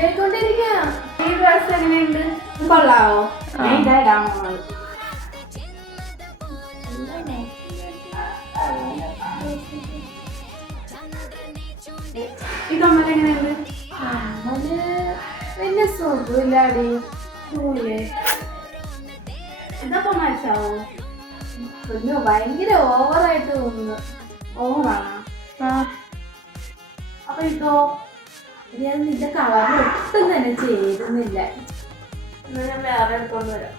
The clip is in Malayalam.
ആയിക്കൊണ്ടിരിക്കുക. ഈ ഡ്രസ് എങ്ങനെയുണ്ട്? കൊള്ളാവോ? ഈ കമ്മലെങ്ങനെയുണ്ട്? കമ്മല് വലിയ സുഖമില്ലാടി. ഇതപ്പോ മനസ്സിലാവോ? കുഞ്ഞു ഭയങ്കര ഓവറായിട്ട് തോന്നുന്നു. ഓവറാണോ? അപ്പൊ ഇതോ ഞാൻ നിന്റെ കളറിൽ ഒട്ടും തന്നെ ചേരുന്നില്ല. ഞാൻ വേറെ എടുത്തോണ്ട് വരാം.